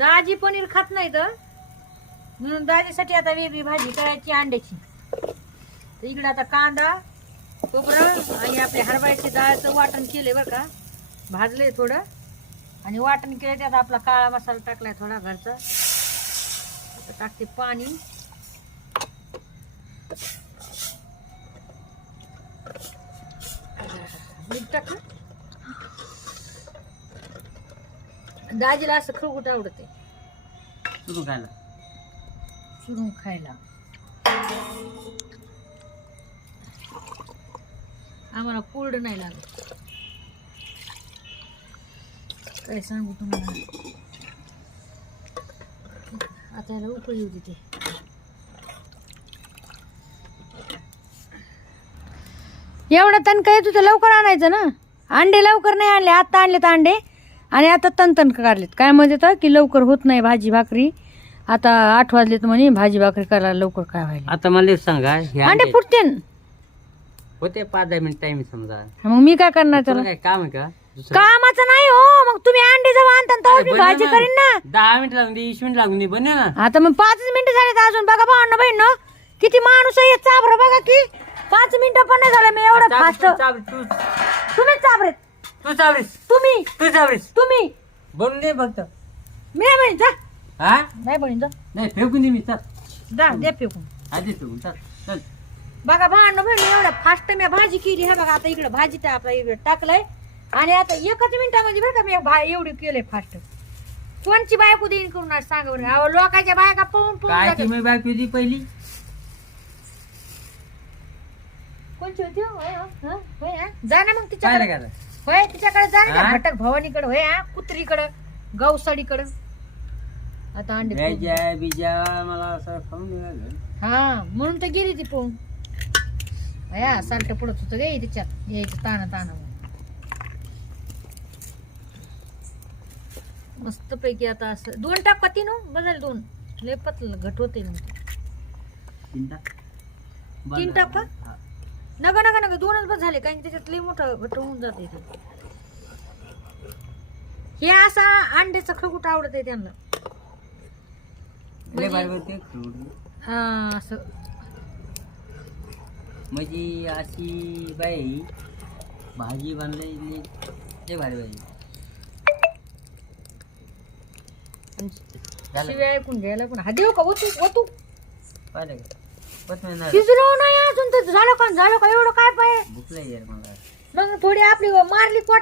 दाजी पनीर खात नाही तर म्हणून दाजीसाठी आता वेगळी भाजी करायची अंड्याची. तर इकडे आता कांदा खोबरं आणि आपले हरभऱ्याची डाळचं वाटण केले बरं का, भाजले थोडं आणि वाटण केलं. त्यात आपला काळा मसाला टाकलाय थोडा घरचा. आता टाकते पाणी. मीठ टाकलं. दाजीला असं खळगुट आवडते चुरून खायला. आम्हाला कोल्ड नाही लागत. काय सांगू तुम्हाला. आता याला उकळी येऊ देते. एवढं तण काय तुझं लवकर आणायचं ना. अंडे लवकर नाही आणले. आता आणलेत अंडे आणि आता तण काढलेत. काय म्हणत येतं की लवकर होत नाही भाजी भाकरी. आता 8 वाजलेत म्हणे भाजी भाकरी करायला लवकर काय व्हायला. आता मला सांगा अंडे फुटते होते 5-10 मिनिट टाइम समजा. मग मी काय करणार त्याला. काय काम आहे का कामाचं नाही हो. मग तुम्ही अंडे जेव्हा आणता तेव्हा मी भाजी करीन ना. 10 मिनिट लागून दे 20 मिनिट लागून दे बने ना. आता मग 5 मिनिटं झाले अजून. बघा भावना बहीण किती माणूस आहे. चाबर बघा की 5 मिनिटं पण नाही झाले. मी एवढं फास्ट. तुम्ही चाबरेत. तू चावरीस तुम्ही बनून दे फक्त. मी नाही बहीण जा. हा नाही बहीण जा. नाही फेकून दे मी चल. दे फेकून. आधी फेकून चल चल. बघा भांडण बहीण एवढं फास्ट मी भाजी केली. हे बघा आता इकडे भाजी आपला इकडे टाकलंय आणि आता 1 मिनिटामध्ये बरं का मी एवढी केलंय फास्ट. कोणची बायको देईन करून आज सांगा बरं. अहो लोकांच्या बायका पाहून काय जातात. की मी बायको होती पहिली. कोणची होती हो? होय, हो, होय, हा? जा ना मग काय तिच्याकडे. लागायला होय तिच्याकडे जा ना. हा? भटक भवानीकडे होय, हा कुत्रीकडे गौसाडीकडे. आता अंडे भेजा बिजा मला असं खाऊन निघालं. हा म्हणून तर गेली ती पोहून. या सारखं पडत होतं गे तिच्यात यायचं ताना मस्त पैकी. आता असं 2 टाक का 3 बदल 2 लय पतलं घट होते मग. 3 टाक का नका 2च बस झाले. कारण त्याच्यात लय मोठं घट होऊन जाते. हे असा अंड्याचं खळगुट आवडत आहे त्यांना. हा असं म्हणजे अशी बाई भाजी बनलेली ते भारी बाई. शिवाय ऐकून घ्यायला पण हा देऊ का ओतू पाहिलं का शिजलो नाही अजून तर झालं का एवढं काय पाहिजे. भूक नाही यार मला. मग थोडी आपली मारली पोट